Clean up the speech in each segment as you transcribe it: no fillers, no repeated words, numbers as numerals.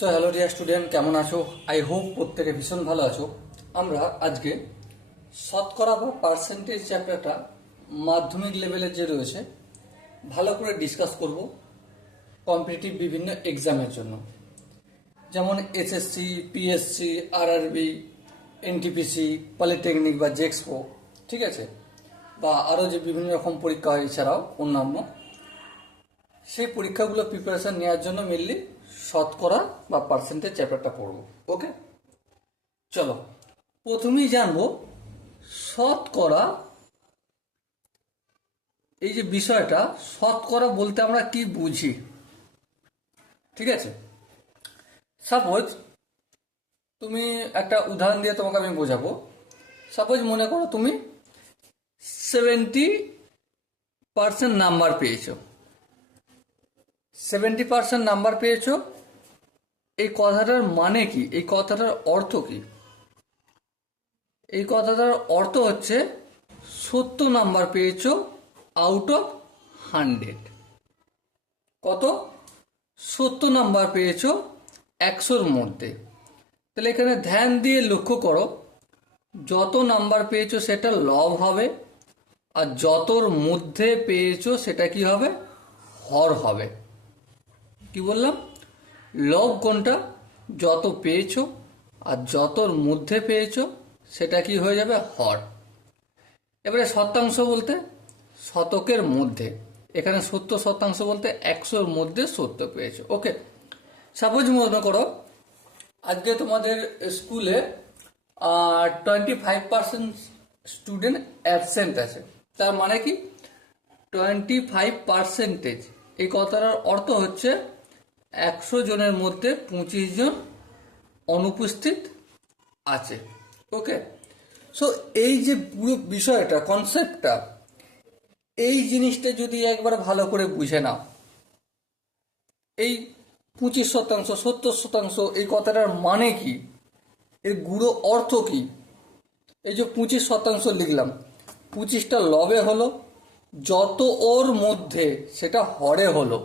So hello dear student, কেমন আছো? I hope প্রত্যেকে ভীষণ ভালো আছো। আমরা আজকে শতকরা বা পার্সেন্টেজ চ্যাপ্টারটা মাধ্যমিক লেভেলের যে রয়েছে ভালো করে ডিসকাস করব কম্পিটিটিভ বিভিন্ন এক্সামের জন্য, যেমন SSC, PSC, RRB, NTPC, polytechnic বা জেক্সপো, ঠিক আছে, বা আরও যে বিভিন্ন রকম পরীক্ষা হয় এছাড়াও অন্যান্য, সেই পরীক্ষাগুলো প্রিপারেশন নেওয়ার জন্য মেনলি শতকরা বা পার্সেন্টেজ চ্যাপ্টারটা পড়বো। ওকে, চলো প্রথমেই জানবো শতকরা। এই যে বিষয়টা, শতকরা বলতে আমরা কি বুঝি, ঠিক আছে? সাপোজ তুমি একটা উদাহরণ দিয়ে তোমাকে আমি বোঝাবো। সাপোজ মনে করো তুমি 70% নাম্বার পেয়েছো। 70% নাম্বার পেয়েছো, এই কথাটার মানে কি? এই কথাটার অর্থ কি? এই কথাটার অর্থ হচ্ছে 70 নাম্বার পেয়েছো আউট অফ 100। কত? 70 নাম্বার পেয়েছো 100-র মধ্যে। তাহলে এখানে ধ্যান দিয়ে লক্ষ্য করো, যত নাম্বার পেয়েছো সেটা লব হবে, আর যতর মধ্যে পেয়েছো সেটা কি হবে? হর হবে। কি বললাম? লব কোনটা? যত পেয়েছো, আর যতর মধ্যে পেয়েছো সেটা কি হয়ে যাবে? হর। এবারে শতাংশ বলতে শতকের মধ্যে, এখানে 70% বলতে 100-র মধ্যে 70 পেয়েছো। ওকে, সাপোজ মনে করো আজকে তোমাদের স্কুলে 25% স্টুডেন্ট অ্যাবসেন্ট আছে। তার মানে কি? 25%, এই কথাটার অর্থ হচ্ছে 100 জনের মধ্যে 25 জন অনুপস্থিত আছে। ওকে, সো এই যে পুরো বিষয়টা, কনসেপ্টটা, এই জিনিসটা যদি একবার ভালো করে বুঝে নাও, এই 25%, 70%, এই কথাটার মানে কি, এর গুঁড়ো অর্থ কি? এই যে 25% লিখলাম, 25টা লবে হলো, যত ওর মধ্যে সেটা হরে হলো।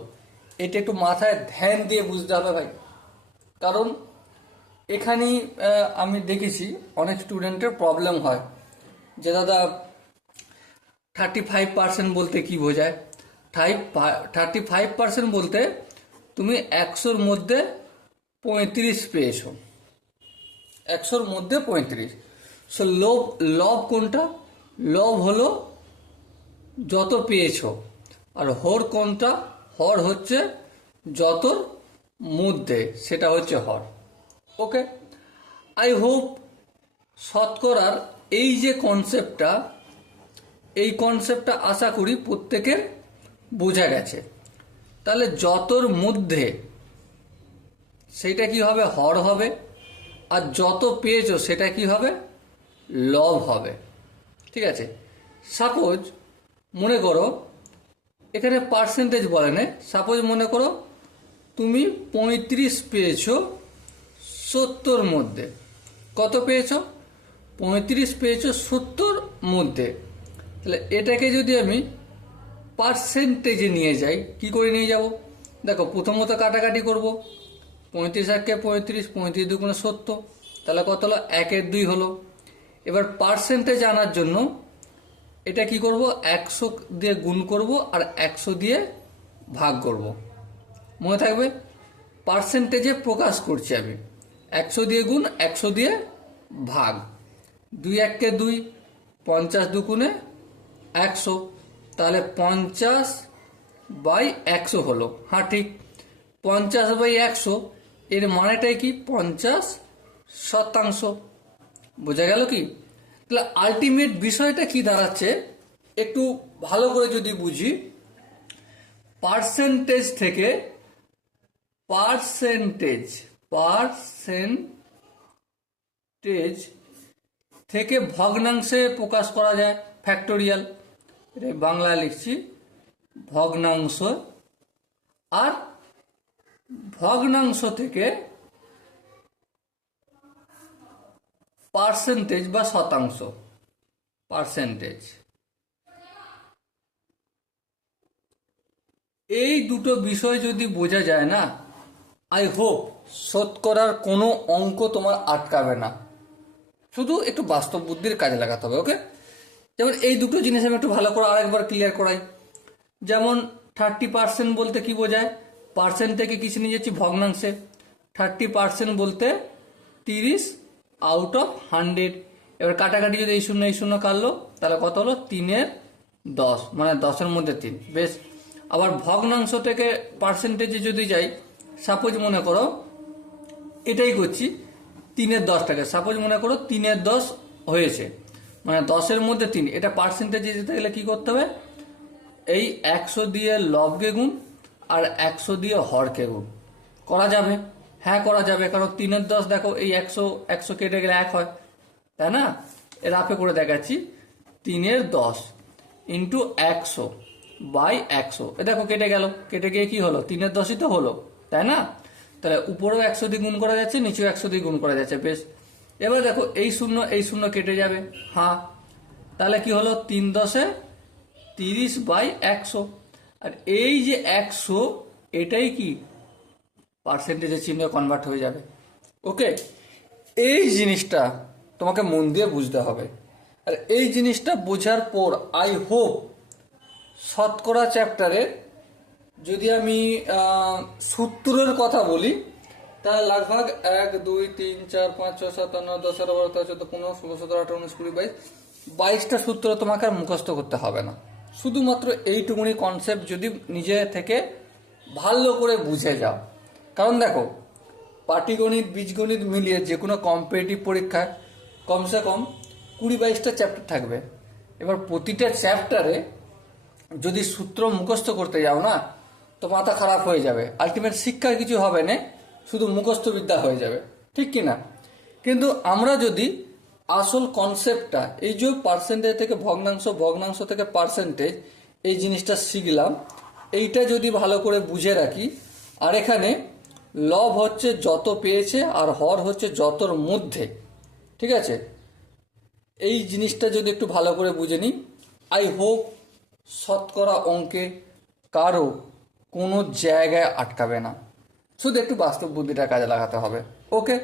এটা একটু মাথায় ধ্যান দিয়ে বুঝতে হবে ভাই, কারণ এখানেই আমি দেখেছি অনেক স্টুডেন্টের প্রবলেম হয় যে দাদা 35% বলতে কি বোঝায়? 35% বলতে তুমি 100-র মধ্যে 35 পেয়েছো। 100-র মধ্যে 35। সো লব কোনটা? লব হলো যত পেয়েছো, আর হর কোনটা? হর হচ্ছে যতর মধ্যে, সেটা হচ্ছে হর। ওকে, আই হোপ শতকরার এই যে কনসেপ্টটা, এই কনসেপ্টটা আশা করি প্রত্যেকের বোঝা গেছে। তাহলে যতর মধ্যে সেটা কি হবে? হর হবে, আর যত পেয়েছো সেটা কি হবে? লব হবে। ঠিক আছে, সাপোজ মনে করো এখানে পার্সেন্টেজ বলে না, সাপোজ মনে করো তুমি 35 পেয়েছো 70-র মধ্যে। কত পেয়েছো? 35 পেয়েছো 70-র মধ্যে। তাহলে এটাকে যদি আমি পার্সেন্টেজে নিয়ে যাই, কি করে নিয়ে যাব? দেখো, প্রথমত কাটাকাটি করব। 35 একে 35, 35 দুগুণে 70, তাহলে কত হলো? 1-এর 2 হলো। এবার পার্সেন্টেজ আনার জন্য এটা কি করব? 100 দিয়ে গুণ করব আর 100 দিয়ে ভাগ করব। মনে থাকবে, পার্সেন্টেজে প্রকাশ করছি আমি। 100 দিয়ে গুণ, 100 দিয়ে ভাগ। 2-1-কে 2, 50 দুগুণে 100, তাহলে 50/100 হলো। হ্যাঁ ঠিক, 50/100 এর মানেটাই কি? 50%। বোঝা গেল কি? তাহলে আলটিমেট বিষয়টা কি দাঁড়াচ্ছে একটু ভালো করে যদি বুঝি, পার্সেন্টেজ থেকে পার্সেন্টেজ থেকে ভগ্নাংশে প্রকাশ করা যায়, ফ্যাক্টোরিয়াল। এটা বাংলায় লিখছি, ভগ্নাংশ। আর ভগ্নাংশ থেকে পার্সেন্টেজ বা শতাংশ, পার্সেন্টেজ, এই দুটো বিষয় যদি বোঝা যায় না, আই হোপ শতকরার কোনো অঙ্ক তোমার আটকাবে না, শুধু একটু বাস্তব বুদ্ধির কাজে লাগাতে হবে। ওকে, যেমন এই দুটো জিনিস আমি একটু ভালো করে আরেকবার ক্লিয়ার করাই। যেমন 30% বলতে কি বোঝায়, পার্সেন্ট থেকে কিছু নিয়ে যাচ্ছি ভগ্নাংশে। 30% বলতে 30 আউট অফ 100। এবার কাটাকাটি যদি এই শূন্য কাটলো, তাহলে কত হলো 3/10, মানে 10-এর মধ্যে 3। বেশ, আবার ভগ্নাংশ থেকে পার্সেন্টেজে যদি যাই, সাপোজ মনে করো এটাই করছি 3/10টাকে, সাপোজ মনে করো 3/10 হয়েছে, মানে 10-এর মধ্যে 3। এটা পার্সেন্টেজে যেতে গেলে কি করতে হবে, এই 100 দিয়ে লবকে গুণ আর 100 দিয়ে হরকে গুণ করা যাবে। হ্যাঁ করা যাবে, কারণ 3/10 দেখো এই 100 কেটে গেলে 1 হয়, তাই না? এর আপে করে দেখাচ্ছি, 3/10 ইন্টু 100/100। এ দেখো কেটে গেল, কেটে গিয়ে কি হলো, 3/10ই তো হলো, তাই না? তাহলে উপরেও 100 দিয়ে গুণ করা যাচ্ছে, নিচেও 100 দিয়ে গুণ করা যাচ্ছে। বেশ, এবার দেখো এই শূন্য কেটে যাবে। হ্যাঁ, তাহলে কি হলো, 3/10 30/100। আর এই যে 100, এটাই কি পার্সেন্টেজের চিহ্ন কনভার্ট হয়ে যাবে। ওকে, এই জিনিসটা তোমাকে মন দিয়ে বুঝতে হবে। আর এই জিনিসটা বোঝার পর আই হোপ শতকরা চ্যাপ্টারে যদি আমি সূত্রের কথা বলি, তাহলে লগভগ 1 2 3 4 5 6 7 8 9 10 11 12 13 14 15 16 17 18 19 20 22টা সূত্র তোমাকে আর মুখস্থ করতে হবে না। শুধুমাত্র এইটুকুনি কনসেপ্ট যদি নিজে থেকে ভালো করে বুঝে যাও। কারণ দেখো, পাটিগণিত বীজগণিত মিলিয়ে যে কোনো কম্পিটিটিভ পরীক্ষায় কমসে কম 20-22টা চ্যাপ্টার থাকবে। এবার প্রতিটা চ্যাপ্টারে যদি সূত্র মুখস্থ করতে যাও না, তো মাথা খারাপ হয়ে যাবে, আলটিমেট শিক্ষা কিছু হবে না, শুধু মুখস্থ বিদ্যা হয়ে যাবে, ঠিক কি না? কিন্তু আমরা যদি আসল কনসেপ্টটা, এই যে পার্সেন্টেজ থেকে ভগ্নাংশ, ভগ্নাংশ থেকে পার্সেন্টেজ, এই জিনিসটা শিখলাম, এইটা যদি ভালো করে বুঝে রাখি, আর এখানে লব হচ্ছে যত পেয়েছে আর হর হচ্ছে যতর মধ্যে, ঠিক আছে? এই জিনিসটা যদি একটু ভালো করে বুঝে নিই, আই হোপ শতকরা অঙ্কে কারো কোনো জায়গায় আটকাবে না, শুধু একটু বাস্তব বুদ্ধিটা কাজে লাগাতে হবে। ওকে,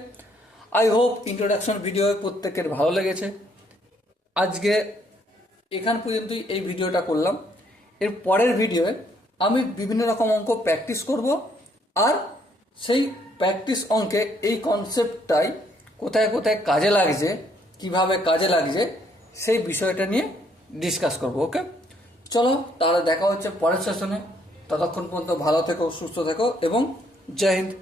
আই হোপ ইন্ট্রোডাকশন ভিডিও প্রত্যেকের ভালো লেগেছে। আজকে এখান পর্যন্তই এই ভিডিওটা করলাম। এর পরের ভিডিওয়ে আমি বিভিন্ন রকম অঙ্ক প্র্যাকটিস করব, আর সেই প্র্যাকটিস অঙ্কে এই কনসেপ্টটাই কোথায় কোথায় কাজে লাগছে, কিভাবে কাজে লাগছে, সেই বিষয়টা নিয়ে ডিসকাস করব। ওকে, চলো তাহলে দেখা হচ্ছে পরের সেশনে। ততক্ষণ পর্যন্ত ভালো থেকো, সুস্থ থেকো এবং জয় হিন্দ।